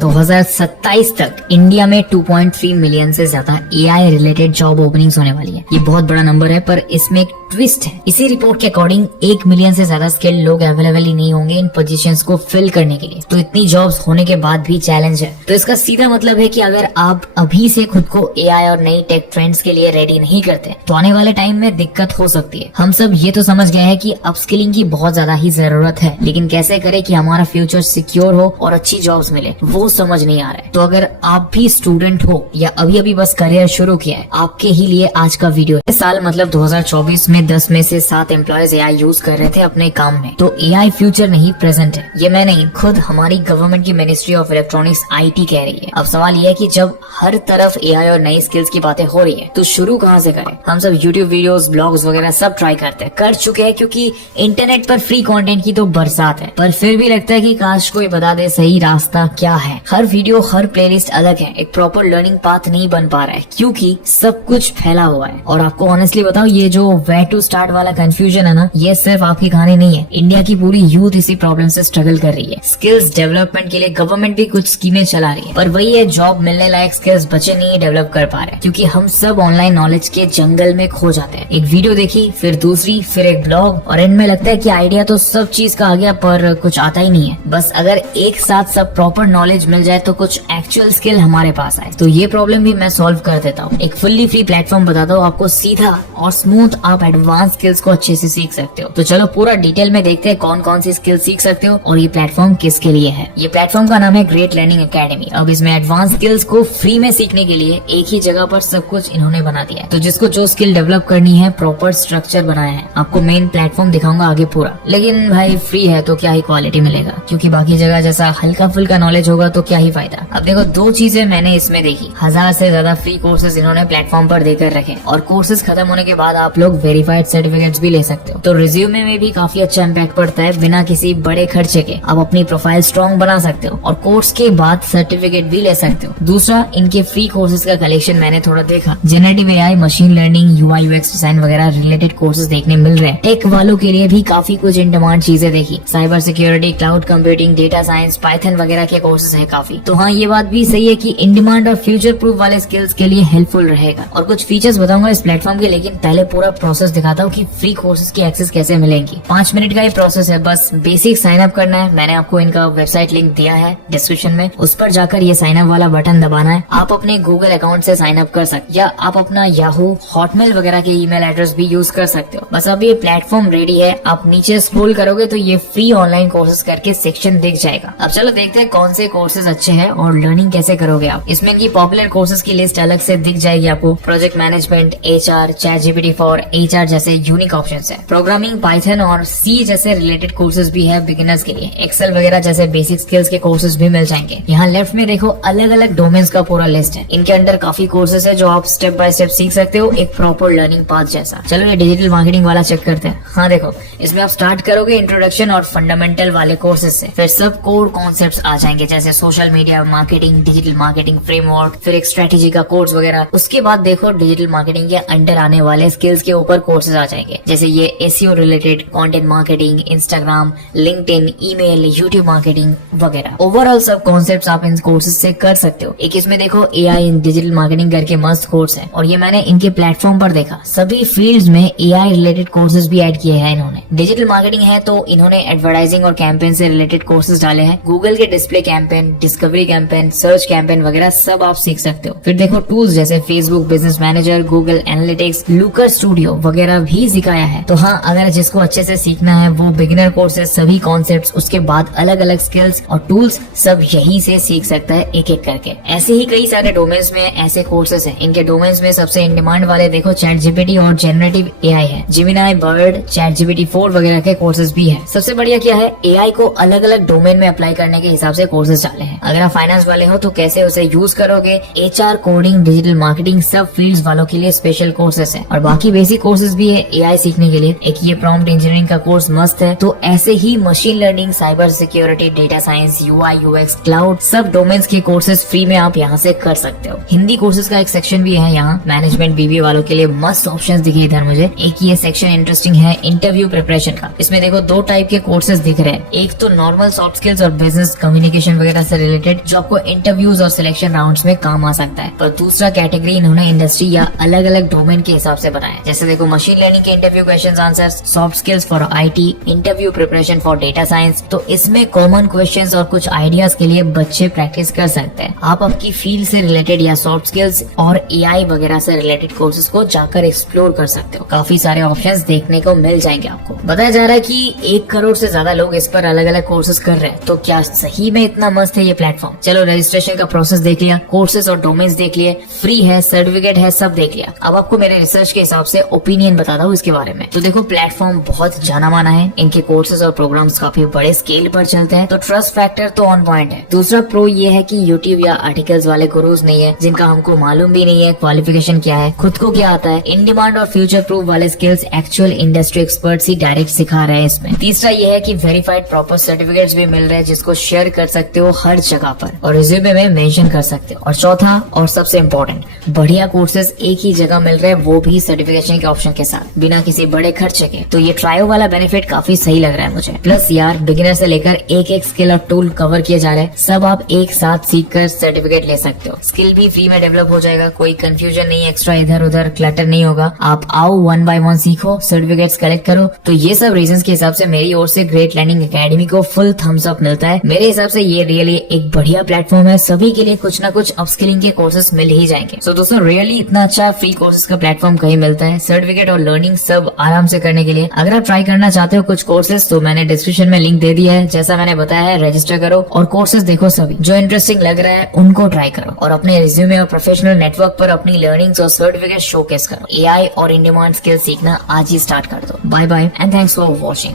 2027 तक इंडिया में 2.3 मिलियन से ज्यादा एआई रिलेटेड जॉब ओपनिंग्स होने वाली है। ये बहुत बड़ा नंबर है, पर इसमें एक ट्विस्ट है। इसी रिपोर्ट के अकॉर्डिंग 1 मिलियन से ज्यादा स्किल्ड लोग अवेलेबल ही नहीं होंगे इन पोजीशंस को फिल करने के लिए। तो इतनी जॉब्स होने के बाद भी चैलेंज है। तो इसका सीधा मतलब है कि अगर आप अभी से खुद को एआई और नई टेक ट्रेंड्स के लिए रेडी नहीं करते तो आने वाले टाइम में दिक्कत हो सकती है। हम सब ये तो समझ गए हैं कि अपस्किलिंग की बहुत ज्यादा ही जरूरत है, लेकिन कैसे करें कि हमारा फ्यूचर सिक्योर हो और अच्छी जॉब्स मिले, वो समझ नहीं आ रहा है। तो अगर आप भी स्टूडेंट हो या अभी अभी बस करियर शुरू किया है, आपके ही लिए आज का वीडियो है। इस साल मतलब 2024 में 10 में से 7 एम्प्लॉयज एआई यूज कर रहे थे अपने काम में। तो एआई फ्यूचर नहीं प्रेजेंट है। ये मैं नहीं, खुद हमारी गवर्नमेंट की मिनिस्ट्री ऑफ इलेक्ट्रॉनिक्स आईटी कह रही है। अब सवाल ये है कि जब हर तरफ एआई और नई स्किल्स की बातें हो रही है तो शुरू कहाँ से करें। हम सब यूट्यूब वीडियोस, ब्लॉग्स वगैरह सब ट्राई करते हैं, कर चुके हैं, क्योंकि इंटरनेट पर फ्री कंटेंट की तो बरसात है। पर फिर भी लगता है कि काश कोई बता दे सही रास्ता क्या है। हर वीडियो, हर प्लेलिस्ट अलग है, एक प्रॉपर लर्निंग पाथ नहीं बन पा रहा है क्योंकि सब कुछ फैला हुआ है। और आपको ऑनेस्टली बताओ, ये जो वेयर टू स्टार्ट वाला कंफ्यूजन है ना, ये सिर्फ आपकी कहानी नहीं है। इंडिया की पूरी यूथ इसी प्रॉब्लम से स्ट्रगल कर रही है। स्किल्स डेवलपमेंट के लिए गवर्नमेंट भी कुछ स्कीमें चला रही है, पर वही है, जॉब मिलने लायक स्किल्स बच्चे नहीं डेवलप कर पा रहे, क्योंकि हम सब ऑनलाइन नॉलेज के जंगल में खो जाते हैं। एक वीडियो देखी, फिर दूसरी, फिर एक ब्लॉग, और इनमें लगता है कि आइडिया तो सब चीज का आ गया पर कुछ आता ही नहीं है। बस अगर एक साथ सब प्रॉपर नॉलेज मिल जाए तो कुछ एक्चुअल स्किल हमारे पास आए। तो ये प्रॉब्लम भी मैं सॉल्व कर देता हूँ। एक फुल्ली फ्री प्लेटफॉर्म बताता हूँ आपको, सीधा और स्मूथ आप एडवांस स्किल्स को अच्छे से सीख सकते हो। तो चलो पूरा डिटेल में देखते हैं कौन कौन सी स्किल सीख सकते हो और ये प्लेटफॉर्म किसके लिए है। ये प्लेटफॉर्म का नाम है ग्रेट लर्निंग एकेडमी। अब इसमें एडवांस स्किल्स को फ्री में सीखने के लिए एक ही जगह पर सब कुछ इन्होंने बना दिया है। तो जिसको जो स्किल डेवलप करनी है, प्रॉपर स्ट्रक्चर बनाया है। आपको मेन प्लेटफॉर्म दिखाऊंगा आगे पूरा। लेकिन भाई फ्री है तो क्या ही क्वालिटी मिलेगा, क्योंकि बाकी जगह जैसा हल्का फुल्का नॉलेज होगा तो क्या ही फायदा। अब देखो, 2 चीजें मैंने इसमें देखी। 1000 से ज्यादा फ्री कोर्सेज इन्होंने प्लेटफॉर्म पर देकर रखे, और कोर्सेज खत्म होने के बाद आप लोग वेरीफाइड सर्टिफिकेट्स भी ले सकते हो। तो रिज्यूमे में भी काफी अच्छा इम्पैक्ट पड़ता है। बिना किसी बड़े खर्चे के आप अपनी प्रोफाइल स्ट्रॉन्ग बना सकते हो और कोर्स के बाद सर्टिफिकेट भी ले सकते हो। दूसरा, इनके फ्री कोर्सेज का कलेक्शन मैंने थोड़ा देखा। Generative AI, machine learning, UI UX design वगैरह रिलेटेड कोर्सेज देखने मिल रहे हैं। टेक वालों के लिए भी काफी कुछ इन डिमांड चीजें देखी। Cyber security, cloud computing, data science, Python वगैरह के कोर्सेज है काफी। तो हाँ, ये बात भी सही है कि इन डिमांड और फ्यूचर प्रूफ वाले स्किल्स के लिए हेल्पफुल रहेगा। और कुछ फीचर्स बताऊंगा इस प्लेटफॉर्म के, लेकिन पहले पूरा प्रोसेस दिखाता हूँ कि फ्री कोर्सेज की एक्सेस कैसे मिलेंगी। 5 मिनट का ये प्रोसेस है, बस बेसिक साइन अप करना है। मैंने आपको इनका वेबसाइट लिंक दिया है डिस्क्रिप्शन में, उस पर जाकर ये साइन अप वाला बटन दबाना है। आप अपने गूगल अकाउंट से साइन अप कर सकते, या आप अपना याहू, हॉटमेल वगैरह के ईमेल एड्रेस भी यूज कर सकते हो। बस अब ये प्लेटफॉर्म रेडी है। आप नीचे स्क्रॉल करोगे तो ये फ्री ऑनलाइन कोर्सेज करके सेक्शन दिख जाएगा। अब चलो देखते हैं कौन से कोर्सेज अच्छे हैं और लर्निंग कैसे करोगे आप। इसमें इनकी पॉपुलर कोर्सेज की लिस्ट अलग से दिख जाएगी आपको। Project management, HR, ChatGPT for HR जैसे यूनिक ऑप्शंस है। प्रोग्रामिंग, पाइथन और सी जैसे रिलेटेड कोर्सेज भी है बिगिनर्स के लिए। एक्सेल वगैरह जैसे बेसिक स्किल्स के कोर्सेज भी मिल जाएंगे। यहाँ लेफ्ट में देखो, अलग अलग डोमेन्स का पूरा लिस्ट है। इनके अंडर काफी कोर्सेज है जो आप स्टेप बाय स्टेप सीख सकते हो, एक प्रॉपर लर्निंग पाथ जैसा। चलो ये डिजिटल मार्केटिंग वाला चेक करते हैं। हाँ देखो, इसमें आप स्टार्ट करोगे इंट्रोडक्शन और फंडामेंटल वाले कोर्सेज से, फिर सब कोर कॉन्सेप्ट्स आ जाएंगे जैसे social media marketing, digital marketing framework, फिर एक स्ट्रेटेजी का कोर्स वगैरह। उसके बाद देखो डिजिटल मार्केटिंग के अंडर आने वाले स्किल्स के ऊपर कोर्सेज आ जाएंगे, जैसे ये SEO related, content marketing, Instagram, LinkedIn, email, YouTube marketing वगैरह। ओवरऑल सब कॉन्सेप्ट्स आप इन कोर्सेज से कर सकते हो। एक इसमें देखो एआई इन डिजिटल मार्केटिंग करके मस्त कोर्स है, और ये मैंने इनके प्लेटफॉर्म पर देखा। सभी फील्ड्स में एआई रिलेटेड कोर्सेज भी ऐड किए हैं इन्होंने। डिजिटल मार्केटिंग है तो इन्होंने एडवर्टाइजिंग और कैंपेन से रिलेटेड कोर्सेज डाले हैं। गूगल के display campaign, discovery campaign, search campaign वगैरह सब आप सीख सकते हो। फिर देखो टूल्स जैसे Facebook business manager, Google analytics, Lokur studio वगैरह भी सिखाया है। तो हाँ, अगर जिसको अच्छे से सीखना है वो बिगिनर कोर्सेज, सभी कॉन्सेप्ट्स, उसके बाद अलग अलग स्किल्स और टूल्स सब यहीं से सीख सकता है एक एक करके। ऐसे ही कई सारे डोमेन्स में ऐसे कोर्सेज हैं। इनके डोमेन्स में सबसे इन डिमांड वाले देखो चैटजीपीटी और जनरेटिव एआई है। जेमिनी, बर्ड, चैटजीपीटी 4 वगैरह के कोर्सेज भी है। सबसे बढ़िया क्या है, एआई को अलग अलग डोमेन में अप्लाई करने के हिसाब से कोर्सेज डाले हैं। अगर आप फाइनेंस वाले हो तो कैसे उसे यूज करोगे, एचआर, कोडिंग, डिजिटल मार्केटिंग सब फील्ड्स वालों के लिए स्पेशल कोर्सेज है। और बाकी बेसिक कोर्सेज भी है एआई सीखने के लिए। एक ये प्रॉम्प्ट इंजीनियरिंग का कोर्स मस्त है। तो ऐसे ही machine learning, cyber security, data science, UI UX, cloud सब डोमेन्स के कोर्सेज फ्री में आप यहाँ से कर सकते हो। हिंदी कोर्सेज का एक सेक्शन भी है यहाँ। मैनेजमेंट, बीबीए वालों के लिए मस्त ऑप्शंस दिखे इधर मुझे। एक ये सेक्शन इंटरेस्टिंग है इंटरव्यू प्रिपरेशन का। इसमें देखो 2 टाइप के कोर्सेज दिख रहे हैं। एक तो नॉर्मल सॉफ्ट स्किल्स और बिजनेस कम्युनिकेशन वगैरह से रिलेटेड जो आपको इंटरव्यूज और सिलेक्शन राउंड्स में काम आ सकता है। पर दूसरा कैटेगरी इन्होंने इंडस्ट्री या अलग अलग डोमेन के हिसाब से बनाया। जैसे देखो मशीन लर्निंग के interview questions answers, soft skills for IT, interview preparation for data science. तो इसमें कॉमन क्वेश्चंस और कुछ आइडियाज के लिए बच्चे प्रैक्टिस कर सकते हैं। आप आपकी फील्ड से रिलेटेड या सॉफ्ट स्किल्स और एआई वगैरह से रिलेटेड कोर्सेज को जाकर एक्सप्लोर कर सकते हो। काफी सारे ऑप्शंस देखने को मिल जाएंगे आपको। बताया जा रहा है कि 1 करोड़ से ज्यादा लोग इस पर अलग अलग कोर्सेज कर रहे हैं। तो क्या सही में इतना मस्त है ये प्लेटफॉर्म? चलो रजिस्ट्रेशन का प्रोसेस देख लिया, कोर्सेज और डोमेन्स देख लिए, फ्री है, सर्टिफिकेट है, सब देख लिया। अब आपको मेरे रिसर्च के हिसाब से ओपिनियन बताता हूँ इसके बारे में। तो देखो प्लेटफॉर्म बहुत जाना माना है, इनके कोर्सेज और प्रोग्राम्स काफी बड़े स्केल पर चलते हैं, तो ट्रस्ट फैक्टर तो ऑन पॉइंट है। दूसरा प्रो ये है कि यूट्यूब या आर्टिकल्स वाले गुरुज नहीं है जिनका हमको मालूम भी नहीं है क्वालिफिकेशन क्या है, खुद को क्या आता है। इन डिमांड और फ्यूचर प्रूफ वाले स्किल्स एक्चुअल इंडस्ट्री एक्सपर्ट्स ही डायरेक्ट सिखा रहे हैं इसमें। तीसरा ये है कि वेरीफाइड प्रॉपर सर्टिफिकेट्स भी मिल रहे हैं जिसको शेयर कर सकते हो हर जगह पर और रिज्यूमे में मेंशन कर सकते हो। और चौथा और सबसे इम्पोर्टेंट, बढ़िया कोर्सेज एक ही जगह मिल रहे हैं, वो भी सर्टिफिकेशन के ऑप्शन के साथ, बिना किसी बड़े खर्चे के। तो ये ट्रायो वाला बेनिफिट काफी सही लग रहा है मुझे। प्लस यार बिगिनर से लेकर एक स्किल और टूल कवर किए जा रहे हैं, सब आप एक साथ सीख कर सर्टिफिकेट ले सकते हो। स्किल भी फ्री में डेवलप हो जाएगा, कोई कंफ्यूजन नहीं, एक्स्ट्रा इधर उधर क्लटर नहीं होगा। आप आओ 1 by 1 सीखो, सर्टिफिकेट्स कलेक्ट करो। तो ये सब रीजंस के हिसाब से मेरी ओर से ग्रेट लर्निंग एकेडमी को फुल थम्स अप मिलता है। मेरे हिसाब से ये रियली एक बढ़िया प्लेटफॉर्म है, सभी के लिए कुछ ना कुछ अपस्किलिंग के कोर्सेज मिल ही जाएंगे। सो दोस्तों रियली इतना अच्छा फ्री कोर्सेज का प्लेटफॉर्म कहीं मिलता है, सर्टिफिकेट और लर्निंग सब आराम से करने के लिए। अगर आप ट्राई करना चाहते हो कुछ कोर्सेज तो मैंने डिस्क्रिप्शन में लिंक दे दिया है, जैसा मैंने बताया है रजिस्टर करो और कोर्सेज देखो, सभी जो इंटरेस्टिंग लग रहा है उनको ट्राई करो और अपने रिज्यूमे और प्रोफेशनल नेटवर्क पर अपनी लर्निंग्स और सर्टिफिकेट शोकेस करो। एआई और इन डिमांड स्किल सीखना आज ही स्टार्ट कर दो। Bye bye and thanks for watching.